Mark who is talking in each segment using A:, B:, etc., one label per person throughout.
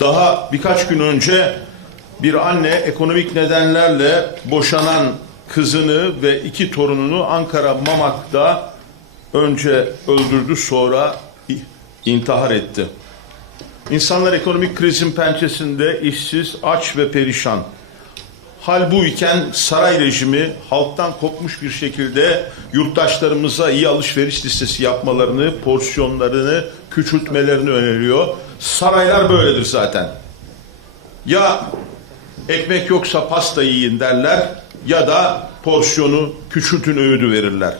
A: Daha birkaç gün önce bir anne ekonomik nedenlerle boşanan kızını ve iki torununu Ankara Mamak'ta önce öldürdü sonra intihar etti. İnsanlar ekonomik krizin pençesinde işsiz, aç ve perişan. Hal bu iken saray rejimi halktan kopmuş bir şekilde yurttaşlarımıza iyi alışveriş listesi yapmalarını, porsiyonlarını küçültmelerini öneriyor. Saraylar böyledir zaten. Ya ekmek yoksa pasta yiyin derler ya da porsiyonu küçültün öğüdü verirler.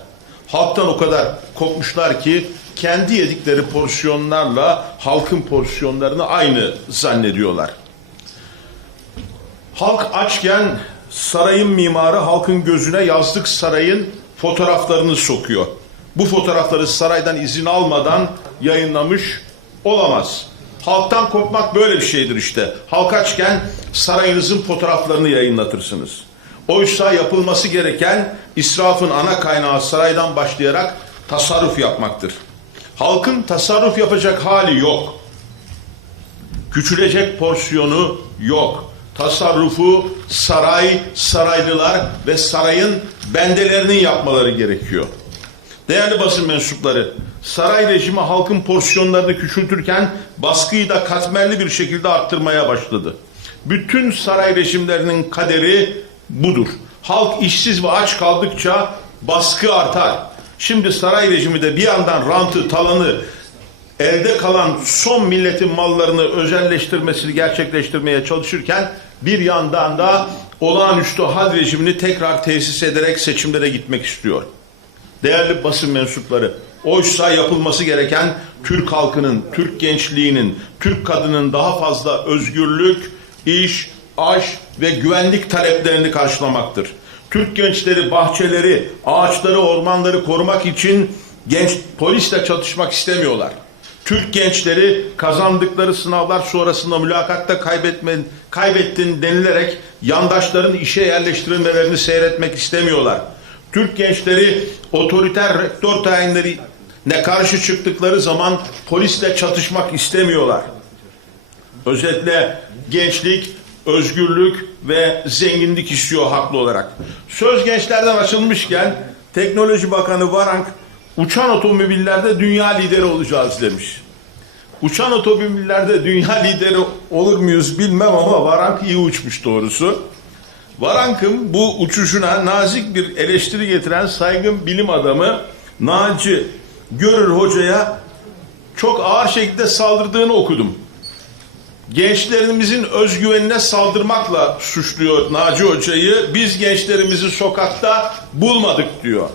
A: Halktan o kadar kopmuşlar ki kendi yedikleri porsiyonlarla halkın porsiyonlarını aynı zannediyorlar. Halk açken sarayın mimarı halkın gözüne yazlık sarayın fotoğraflarını sokuyor. Bu fotoğrafları saraydan izin almadan yayınlamış olamaz. Halktan kopmak böyle bir şeydir işte. Halk açken sarayınızın fotoğraflarını yayınlatırsınız. Oysa yapılması gereken israfın ana kaynağı saraydan başlayarak tasarruf yapmaktır. Halkın tasarruf yapacak hali yok. Küçülecek porsiyonu yok. Tasarrufu saray, saraylılar ve sarayın bendelerinin yapmaları gerekiyor. Değerli basın mensupları, saray rejimi halkın porsiyonlarını küçültürken baskıyı da katmerli bir şekilde arttırmaya başladı. Bütün saray rejimlerinin kaderi budur. Halk işsiz ve aç kaldıkça baskı artar. Şimdi saray rejimi de bir yandan rantı, talanı, elde kalan son milletin mallarını özelleştirmesini gerçekleştirmeye çalışırken bir yandan da olağanüstü hal rejimini tekrar tesis ederek seçimlere gitmek istiyor. Değerli basın mensupları, oysa yapılması gereken Türk halkının, Türk gençliğinin, Türk kadının daha fazla özgürlük, iş, aş ve güvenlik taleplerini karşılamaktır. Türk gençleri bahçeleri, ağaçları, ormanları korumak için genç polisle çatışmak istemiyorlar. Türk gençleri kazandıkları sınavlar sonrasında mülakatta kaybetme, kaybettin denilerek yandaşların işe yerleştirilmelerini seyretmek istemiyorlar. Türk gençleri otoriter rektör tayinlerine karşı çıktıkları zaman polisle çatışmak istemiyorlar. Özetle gençlik, özgürlük ve zenginlik istiyor haklı olarak. Söz gençlerden açılmışken Teknoloji Bakanı Varank uçan otomobillerde dünya lideri olacağız demiş. Uçan otomobillerde dünya lideri olur muyuz bilmem ama Varank iyi uçmuş doğrusu. Varank'ın bu uçuşuna nazik bir eleştiri getiren saygın bilim adamı Naci Görür Hoca'ya çok ağır şekilde saldırdığını okudum. Gençlerimizin özgüvenine saldırmakla suçluyor Naci Hoca'yı. Biz gençlerimizi sokakta bulmadık diyor.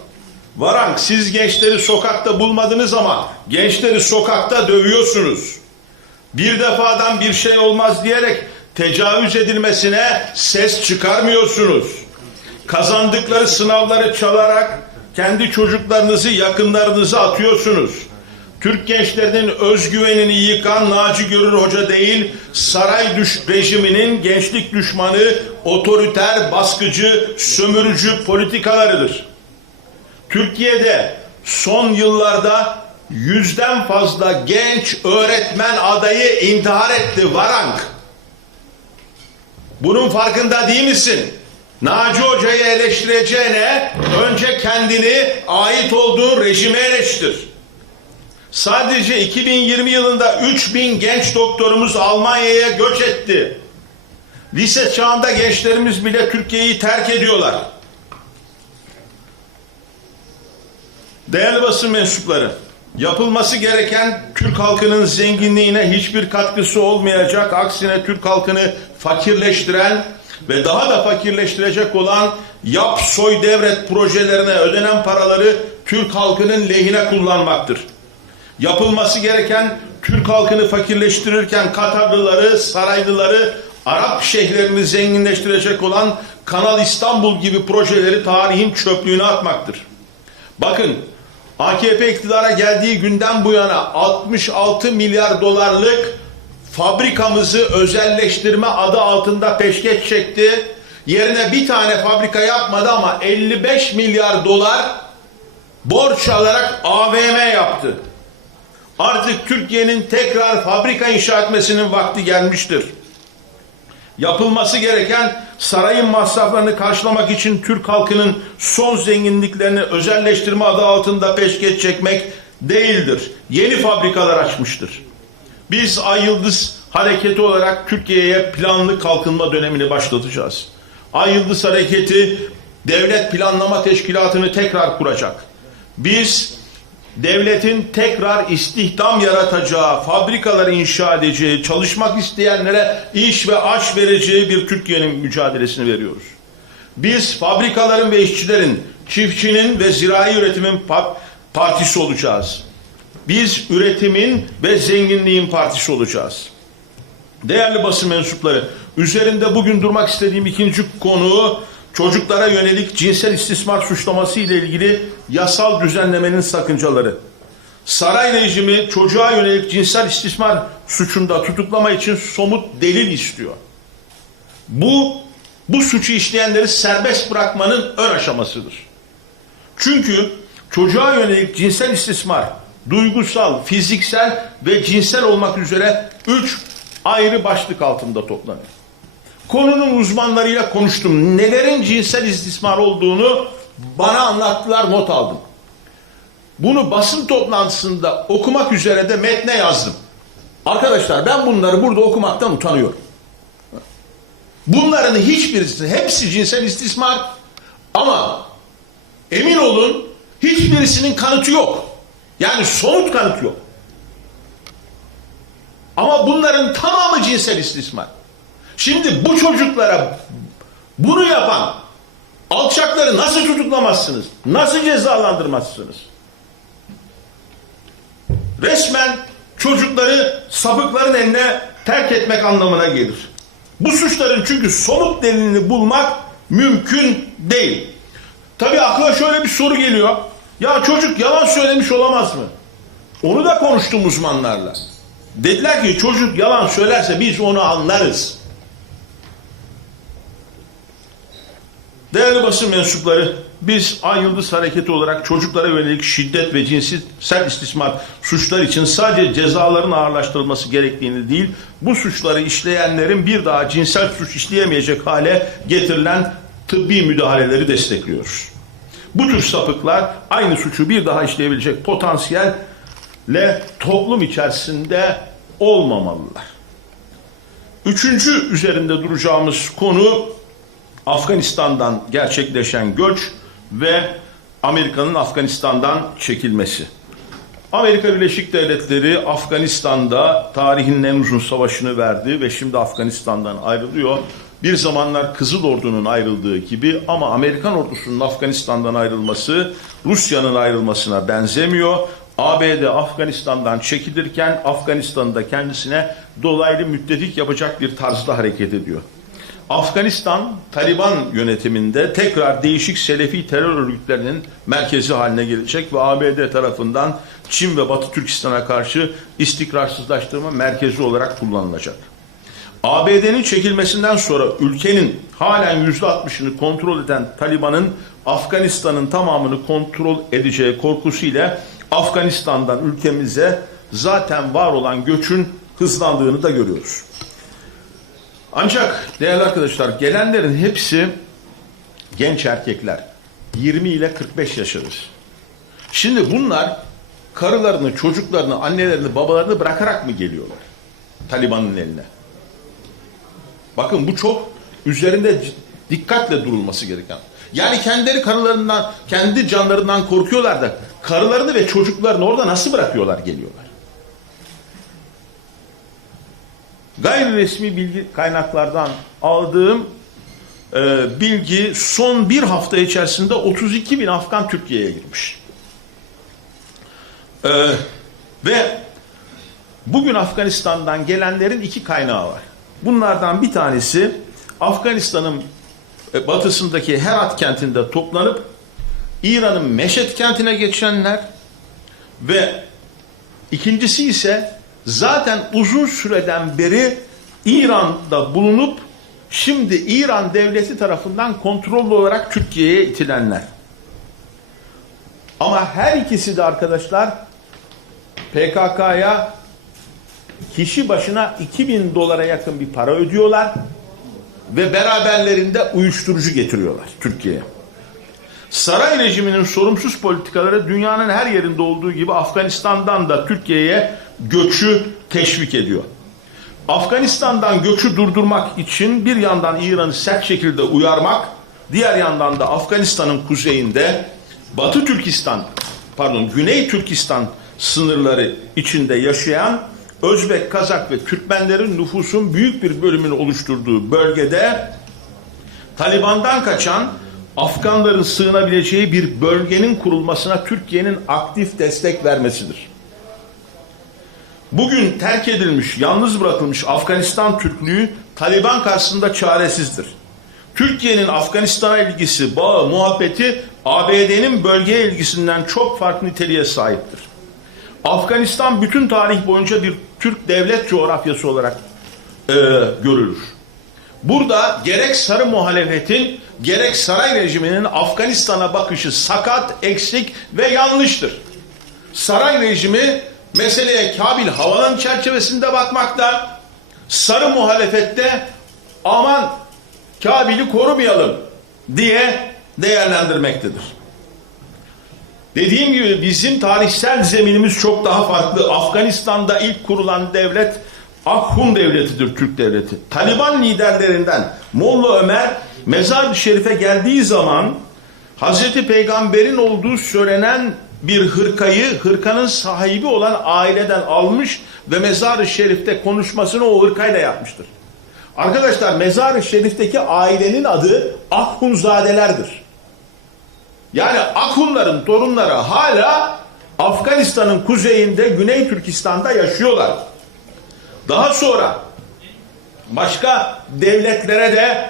A: Varank siz gençleri sokakta bulmadınız ama gençleri sokakta dövüyorsunuz. Bir defadan bir şey olmaz diyerek tecavüz edilmesine ses çıkarmıyorsunuz. Kazandıkları sınavları çalarak kendi çocuklarınızı, yakınlarınızı atıyorsunuz. Türk gençlerinin özgüvenini yıkan Naci Görür Hoca değil, saray düş rejiminin gençlik düşmanı, otoriter, baskıcı, sömürücü politikalarıdır. Türkiye'de son yıllarda yüzden fazla genç öğretmen adayı intihar etti Varank. Bunun farkında değil misin? Naci Hoca'yı eleştireceğine önce kendini ait olduğu rejime eleştir. Sadece 2020 yılında 3000 genç doktorumuz Almanya'ya göç etti. Lise çağında gençlerimiz bile Türkiye'yi terk ediyorlar. Değerli basın mensupları, yapılması gereken Türk halkının zenginliğine hiçbir katkısı olmayacak. Aksine Türk halkını fakirleştiren ve daha da fakirleştirecek olan yap soy devret projelerine ödenen paraları Türk halkının lehine kullanmaktır. Yapılması gereken Türk halkını fakirleştirirken Katarlıları, Saraylıları, Arap şehirlerini zenginleştirecek olan Kanal İstanbul gibi projeleri tarihin çöplüğüne atmaktır. Bakın AKP iktidara geldiği günden bu yana 66 milyar dolarlık fabrikamızı özelleştirme adı altında peşkeş çekti. Yerine bir tane fabrika yapmadı ama 55 milyar dolar borç alarak AVM yaptı. Artık Türkiye'nin tekrar fabrika inşa etmesinin vakti gelmiştir. Yapılması gereken sarayın masraflarını karşılamak için Türk halkının son zenginliklerini özelleştirme adı altında peşkeş çekmek değildir. Yeni fabrikalar açmıştır. Biz Ay Yıldız Hareketi olarak Türkiye'ye planlı kalkınma dönemini başlatacağız. Ay Yıldız Hareketi devlet planlama teşkilatını tekrar kuracak. Biz devletin tekrar istihdam yaratacağı, fabrikaları inşa edeceği, çalışmak isteyenlere iş ve aş vereceği bir Türkiye'nin mücadelesini veriyoruz. Biz fabrikaların ve işçilerin, çiftçinin ve zirai üretimin pa- partisi olacağız. Biz üretimin ve zenginliğin partisi olacağız. Değerli basın mensupları, üzerinde bugün durmak istediğim ikinci konu çocuklara yönelik cinsel istismar suçlaması ile ilgili yasal düzenlemenin sakıncaları. Saray rejimi çocuğa yönelik cinsel istismar suçunda tutuklama için somut delil istiyor. Bu bu suçu işleyenleri serbest bırakmanın ön aşamasıdır. Çünkü çocuğa yönelik cinsel istismar duygusal, fiziksel ve cinsel olmak üzere üç ayrı başlık altında toplanır. Konunun uzmanlarıyla konuştum. Nelerin cinsel istismar olduğunu bana anlattılar, not aldım. Bunu basın toplantısında okumak üzere de metne yazdım. Arkadaşlar ben bunları burada okumaktan utanıyorum. Bunların hiçbirisi, hepsi cinsel istismar ama emin olun hiçbirisinin kanıtı yok. Yani somut kanıt yok. Ama bunların tamamı cinsel istismar. Şimdi bu çocuklara bunu yapan alçakları nasıl tutuklamazsınız? Nasıl cezalandırmazsınız? Resmen çocukları sapıkların eline terk etmek anlamına gelir. Bu suçların çünkü somut delilini bulmak mümkün değil. Tabii akla şöyle bir soru geliyor. Ya çocuk yalan söylemiş olamaz mı? Onu da konuştum uzmanlarla. Dediler ki çocuk yalan söylerse biz onu anlarız. Değerli basın mensupları, biz Ay Yıldız Hareketi olarak çocuklara yönelik şiddet ve cinsel istismar suçlar için sadece cezaların ağırlaştırılması gerektiğini değil, bu suçları işleyenlerin bir daha cinsel suç işleyemeyecek hale getirilen tıbbi müdahaleleri destekliyoruz. Bu tür sapıklar aynı suçu bir daha işleyebilecek potansiyelle toplum içerisinde olmamalılar. Üçüncü üzerinde duracağımız konu Afganistan'dan gerçekleşen göç ve Amerika'nın Afganistan'dan çekilmesi. Amerika Birleşik Devletleri Afganistan'da tarihinin en uzun savaşını verdi ve şimdi Afganistan'dan ayrılıyor. Bir zamanlar Kızıl Ordu'nun ayrıldığı gibi ama Amerikan ordusunun Afganistan'dan ayrılması Rusya'nın ayrılmasına benzemiyor. ABD Afganistan'dan çekilirken Afganistan'da kendisine dolaylı müttefik yapacak bir tarzda hareket ediyor. Afganistan Taliban yönetiminde tekrar değişik Selefi terör örgütlerinin merkezi haline gelecek ve ABD tarafından Çin ve Batı Türkistan'a karşı istikrarsızlaştırma merkezi olarak kullanılacak. ABD'nin çekilmesinden sonra ülkenin halen %60'ını kontrol eden Taliban'ın Afganistan'ın tamamını kontrol edeceği korkusuyla Afganistan'dan ülkemize zaten var olan göçün hızlandığını da görüyoruz. Ancak değerli arkadaşlar gelenlerin hepsi genç erkekler. 20 ile 45 yaşıdır. Şimdi bunlar karılarını, çocuklarını, annelerini, babalarını bırakarak mı geliyorlar? Taliban'ın eline. Bakın bu çok üzerinde dikkatle durulması gereken. Yani kendileri karılarından, kendi canlarından korkuyorlar da karılarını ve çocuklarını orada nasıl bırakıyorlar geliyorlar? Gayri resmi bilgi kaynaklardan aldığım e, bilgi son bir hafta içerisinde 32 bin Afgan Türkiye'ye girmiş. E, ve bugün Afganistan'dan gelenlerin iki kaynağı var. Bunlardan bir tanesi Afganistan'ın e, batısındaki Herat kentinde toplanıp İran'ın Meşet kentine geçenler ve ikincisi ise zaten uzun süreden beri İran'da bulunup şimdi İran devleti tarafından kontrollü olarak Türkiye'ye itilenler. Ama her ikisi de arkadaşlar PKK'ya kişi başına 2000 dolara yakın bir para ödüyorlar ve beraberlerinde uyuşturucu getiriyorlar Türkiye'ye. Saray rejiminin sorumsuz politikaları dünyanın her yerinde olduğu gibi Afganistan'dan da Türkiye'ye göçü teşvik ediyor. Afganistan'dan göçü durdurmak için bir yandan İran'ı sert şekilde uyarmak, diğer yandan da Afganistan'ın kuzeyinde Batı Türkistan, pardon Güney Türkistan sınırları içinde yaşayan Özbek, Kazak ve Türkmenlerin nüfusun büyük bir bölümünü oluşturduğu bölgede Taliban'dan kaçan Afganların sığınabileceği bir bölgenin kurulmasına Türkiye'nin aktif destek vermesidir. Bugün terk edilmiş, yalnız bırakılmış Afganistan Türklüğü Taliban karşısında çaresizdir. Türkiye'nin Afganistan'a ilgisi, bağı, muhabbeti ABD'nin bölgeye ilgisinden çok farklı niteliğe sahiptir. Afganistan bütün tarih boyunca bir Türk devlet coğrafyası olarak e, görülür. Burada gerek sarı muhalefetin gerek saray rejiminin Afganistan'a bakışı sakat, eksik ve yanlıştır. Saray rejimi meseleye Kabil havalan çerçevesinde bakmakta, sarı muhalefette aman Kabil'i korumayalım diye değerlendirmektedir. Dediğim gibi bizim tarihsel zeminimiz çok daha farklı. Afganistan'da ilk kurulan devlet Akhun devletidir Türk devleti. Taliban liderlerinden Molla Ömer Mezar-ı Şerif'e geldiği zaman Hazreti Peygamber'in olduğu söylenen bir hırkayı hırkanın sahibi olan aileden almış ve Mezar-ı Şerif'te konuşmasını o hırkayla yapmıştır. Arkadaşlar Mezar-ı Şerif'teki ailenin adı Akhunzadelerdir. Yani Akhunların torunları hala Afganistan'ın kuzeyinde Güney Türkistan'da yaşıyorlar. Daha sonra başka devletlere de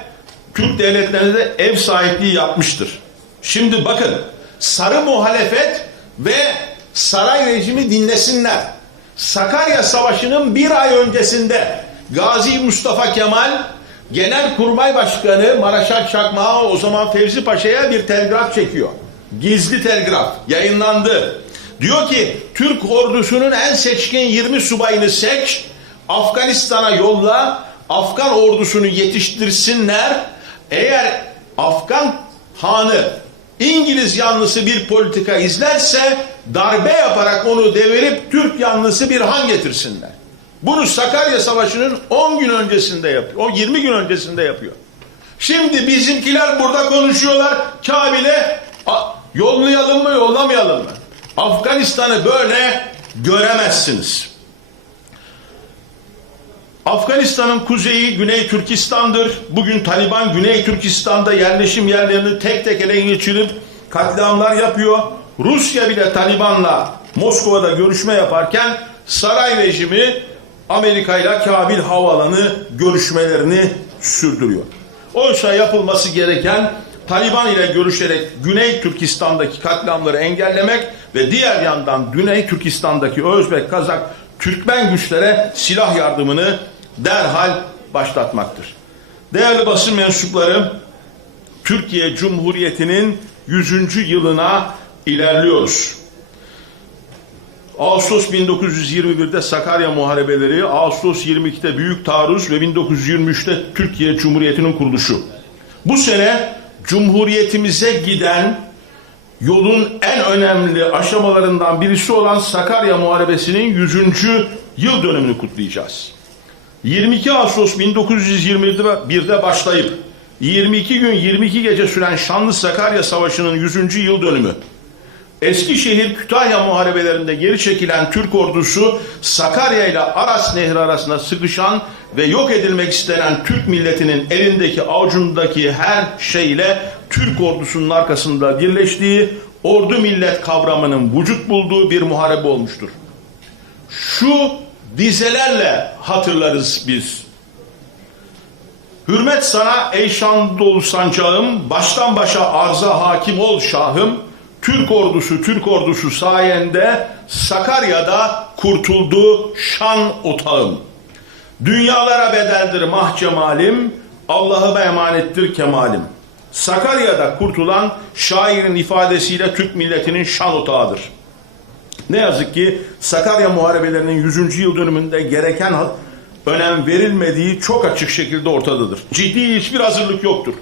A: Türk devletlerine de ev sahipliği yapmıştır. Şimdi bakın sarı muhalefet ve saray rejimi dinlesinler. Sakarya Savaşı'nın bir ay öncesinde Gazi Mustafa Kemal Genelkurmay Başkanı Maraşal Çakmağı o zaman Fevzi Paşa'ya bir telgraf çekiyor. Gizli telgraf yayınlandı. Diyor ki Türk ordusunun en seçkin 20 subayını seç, Afganistan'a yolla, Afgan ordusunu yetiştirsinler. Eğer Afgan hanı İngiliz yanlısı bir politika izlerse darbe yaparak onu devirip Türk yanlısı bir han getirsinler. Bunu Sakarya Savaşı'nın 10 gün öncesinde yapıyor. O 20 gün öncesinde yapıyor. Şimdi bizimkiler burada konuşuyorlar. Kabil'e yollayalım mı yollamayalım mı? Afganistan'ı böyle göremezsiniz. Afganistan'ın kuzeyi Güney Türkistan'dır. Bugün Taliban Güney Türkistan'da yerleşim yerlerini tek tek ele geçirip katliamlar yapıyor. Rusya bile Taliban'la Moskova'da görüşme yaparken saray rejimi Amerika ile Kabil havaalanı görüşmelerini sürdürüyor. Oysa yapılması gereken Taliban ile görüşerek Güney Türkistan'daki katliamları engellemek ve diğer yandan Güney Türkistan'daki Özbek, Kazak, Türkmen güçlere silah yardımını derhal başlatmaktır. Değerli basın mensupları, Türkiye Cumhuriyeti'nin 100. yılına ilerliyoruz. Ağustos 1921'de Sakarya Muharebeleri, Ağustos 22'de Büyük Taarruz ve 1923'te Türkiye Cumhuriyeti'nin kuruluşu. Bu sene Cumhuriyetimize giden yolun en önemli aşamalarından birisi olan Sakarya Muharebesi'nin 100. yıl dönümünü kutlayacağız. 22 Ağustos 1921'de başlayıp 22 gün 22 gece süren şanlı Sakarya Savaşı'nın 100. yıl dönümü Eskişehir Kütahya muharebelerinde geri çekilen Türk ordusu Sakarya ile Aras Nehri arasında sıkışan ve yok edilmek istenen Türk milletinin elindeki avucundaki her şeyle Türk ordusunun arkasında birleştiği ordu millet kavramının vücut bulduğu bir muharebe olmuştur. Şu dizelerle hatırlarız biz. Hürmet sana ey şan dolu sancağım, baştan başa arza hakim ol şahım. Türk ordusu, Türk ordusu sayende Sakarya'da kurtuldu şan otağım. Dünyalara bedeldir mah cemalim, Allah'ıma emanettir kemalim. Sakarya'da kurtulan şairin ifadesiyle Türk milletinin şan otağıdır. Ne yazık ki Sakarya Muharebelerinin 100. yıl dönümünde gereken önem verilmediği çok açık şekilde ortadadır. Ciddi hiçbir hazırlık yoktur.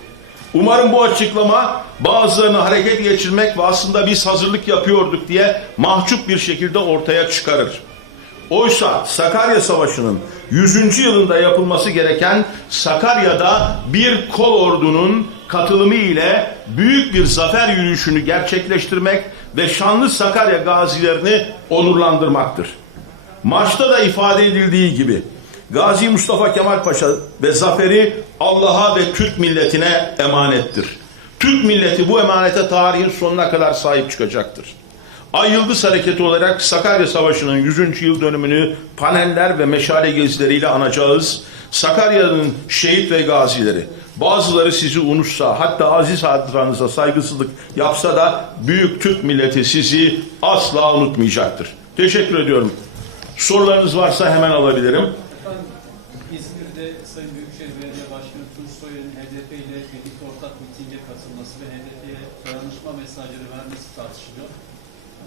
A: Umarım bu açıklama bazılarını hareket geçirmek ve aslında biz hazırlık yapıyorduk diye mahcup bir şekilde ortaya çıkarır. Oysa Sakarya Savaşı'nın 100. yılında yapılması gereken Sakarya'da bir kol ordunun katılımı ile büyük bir zafer yürüyüşünü gerçekleştirmek ve şanlı Sakarya gazilerini onurlandırmaktır. Maçta da ifade edildiği gibi Gazi Mustafa Kemal Paşa ve zaferi Allah'a ve Türk milletine emanettir. Türk milleti bu emanete tarihin sonuna kadar sahip çıkacaktır. Ay Yıldız Hareketi olarak Sakarya Savaşı'nın 100. yıl dönümünü paneller ve meşale gezileriyle anacağız. Sakarya'nın şehit ve gazileri. Bazıları sizi unutsa, hatta aziz hatıranıza saygısızlık yapsa da büyük Türk milleti sizi asla unutmayacaktır. Teşekkür ediyorum. Sorularınız varsa hemen alabilirim.
B: İzmir'de Sayın Büyükşehir Belediye Başkanı Tunç Soyer'in HDP ile birlikte ortak mitinge katılması ve HDP'ye dayanışma mesajları vermesi tartışılıyor.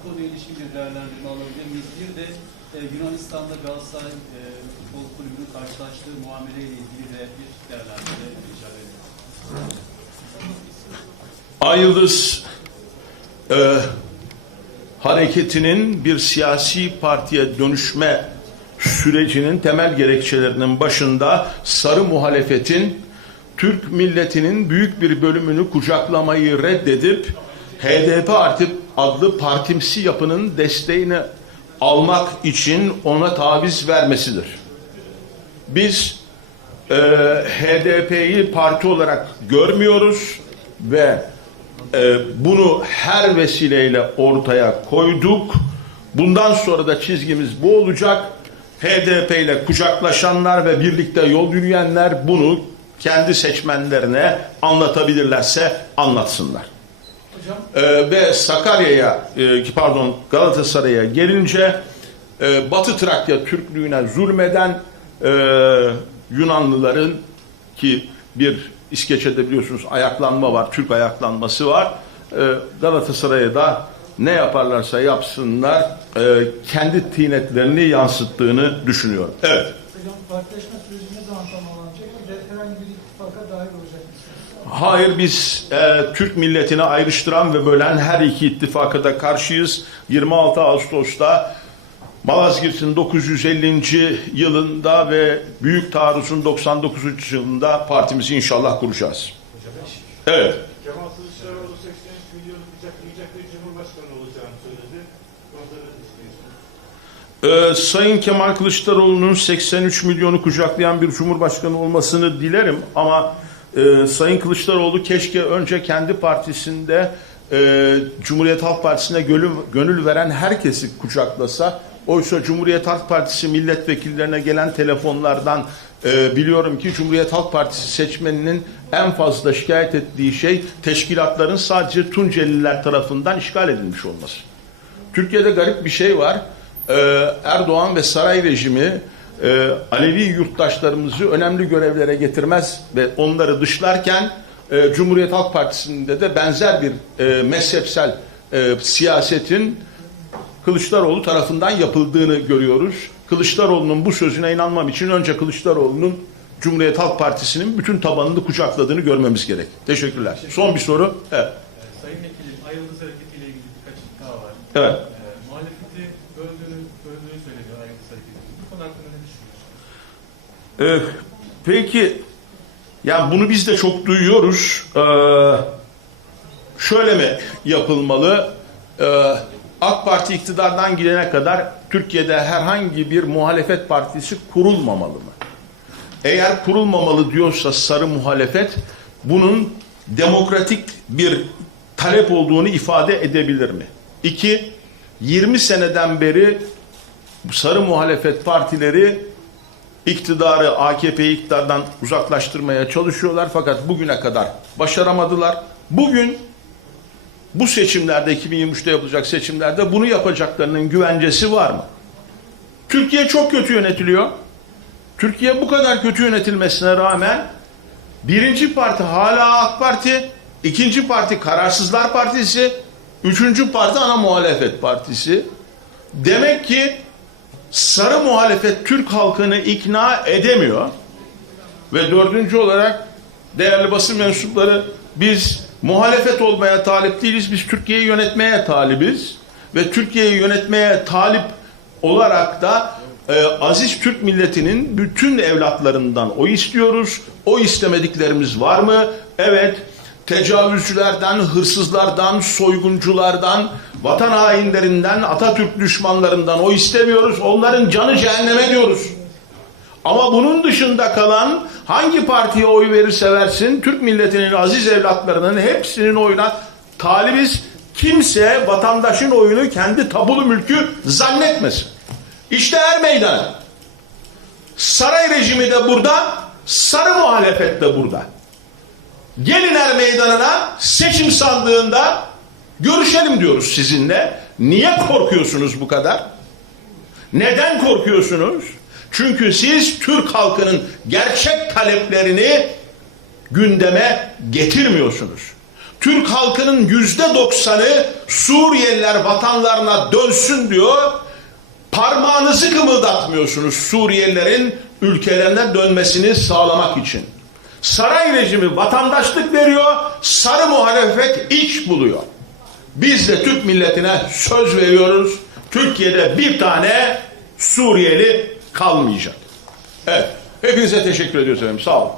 B: Bu konuya ilişkin bir değerlendirme alabilir miyiz? Bir de e, Yunanistan'da Galatasaray e, Futbol Kulübü'nün karşılaştığı muameleyle ilgili de bir değerlendirme rica ediyorum.
A: Ay Yıldız e, hareketinin bir siyasi partiye dönüşme sürecinin temel gerekçelerinin başında sarı muhalefetin Türk milletinin büyük bir bölümünü kucaklamayı reddedip HDP artık adlı partimsi yapının desteğini almak için ona taviz vermesidir. Biz e, HDP'yi parti olarak görmüyoruz ve e, bunu her vesileyle ortaya koyduk. Bundan sonra da çizgimiz bu olacak. HDP ile kucaklaşanlar ve birlikte yol yürüyenler bunu kendi seçmenlerine anlatabilirlerse anlatsınlar. Ee, ve Sakarya'ya, e, pardon Galatasaray'a gelince e, Batı Trakya Türklüğüne zulmeden e, Yunanlıların ki bir İskeçe'de biliyorsunuz ayaklanma var, Türk ayaklanması var. E, Galatasaray'a da ne yaparlarsa yapsınlar e, kendi tinetlerini yansıttığını düşünüyorum. Evet.
C: Partileşme süreci ne zaman tamamlanacak? Bir de herhangi bir ittifaka dahil olacak mısınız?
A: Hayır biz e, Türk milletini ayrıştıran ve bölen her iki ittifaka da karşıyız. 26 Ağustos'ta Malazgirt'in 950. yılında ve Büyük Taarruz'un 99. yılında partimizi inşallah kuracağız. Evet.
D: Kemal Kılıçdaroğlu 83 milyonu kucaklayacak bir cumhurbaşkanı olacağını söyledi. Onda ne düşünüyorsunuz?
A: Ee, Sayın Kemal Kılıçdaroğlu'nun 83 milyonu kucaklayan bir cumhurbaşkanı olmasını dilerim ama e, Sayın Kılıçdaroğlu keşke önce kendi partisinde e, Cumhuriyet Halk Partisi'ne gönül, gönül veren herkesi kucaklasa. Oysa Cumhuriyet Halk Partisi milletvekillerine gelen telefonlardan e, biliyorum ki Cumhuriyet Halk Partisi seçmeninin en fazla şikayet ettiği şey teşkilatların sadece Tunceliler tarafından işgal edilmiş olması. Türkiye'de garip bir şey var. Ee, Erdoğan ve saray rejimi e, Alevi yurttaşlarımızı önemli görevlere getirmez ve onları dışlarken e, Cumhuriyet Halk Partisi'nde de benzer bir e, mezhepsel e, siyasetin Kılıçdaroğlu tarafından yapıldığını görüyoruz. Kılıçdaroğlu'nun bu sözüne inanmam için önce Kılıçdaroğlu'nun Cumhuriyet Halk Partisi'nin bütün tabanını kucakladığını görmemiz gerek. Teşekkürler. Son bir soru. Evet.
E: Sayın Vekilim, Ay Yıldız Hareketi ile ilgili birkaç iddia var.
A: Evet.
E: Muhalefeti böldüğünü, böldüğünü söyleniyor Ay Yıldız Hareketi. Bu konu hakkında ne düşünüyorsunuz?
A: Ee, peki ya bunu biz de çok duyuyoruz. Ee, şöyle mi yapılmalı? Ee, AK Parti iktidardan gidene kadar Türkiye'de herhangi bir muhalefet partisi kurulmamalı mı? Eğer kurulmamalı diyorsa sarı muhalefet bunun demokratik bir talep olduğunu ifade edebilir mi? İki, 20 seneden beri sarı muhalefet partileri iktidarı AKP'yi iktidardan uzaklaştırmaya çalışıyorlar fakat bugüne kadar başaramadılar. Bugün bu seçimlerde 2023'te yapılacak seçimlerde bunu yapacaklarının güvencesi var mı? Türkiye çok kötü yönetiliyor. Türkiye bu kadar kötü yönetilmesine rağmen birinci parti hala AK Parti, ikinci parti Kararsızlar Partisi, üçüncü parti ana muhalefet partisi. Demek ki sarı muhalefet Türk halkını ikna edemiyor. Ve dördüncü olarak değerli basın mensupları biz muhalefet olmaya talip değiliz. Biz Türkiye'yi yönetmeye talibiz. Ve Türkiye'yi yönetmeye talip olarak da e, aziz Türk milletinin bütün evlatlarından o istiyoruz. O istemediklerimiz var mı? Evet. Tecavüzcülerden, hırsızlardan, soygunculardan, vatan hainlerinden, Atatürk düşmanlarından o istemiyoruz. Onların canı cehenneme diyoruz. Ama bunun dışında kalan hangi partiye oy verirse versin Türk milletinin aziz evlatlarının hepsinin oyuna talibiz. Kimse vatandaşın oyunu kendi tabulu mülkü zannetmesin. İşte er meydanı. Saray rejimi de burada, sarı muhalefet de burada. Gelin er meydanına seçim sandığında görüşelim diyoruz sizinle. Niye korkuyorsunuz bu kadar? Neden korkuyorsunuz? Çünkü siz Türk halkının gerçek taleplerini gündeme getirmiyorsunuz. Türk halkının yüzde doksanı Suriyeliler vatanlarına dönsün diyor. Parmağınızı kımıldatmıyorsunuz Suriyelilerin ülkelerine dönmesini sağlamak için. Saray rejimi vatandaşlık veriyor, sarı muhalefet iş buluyor. Biz de Türk milletine söz veriyoruz. Türkiye'de bir tane Suriyeli kalmayacak. Evet. Hepinize teşekkür ediyoruz efendim. Sağ olun.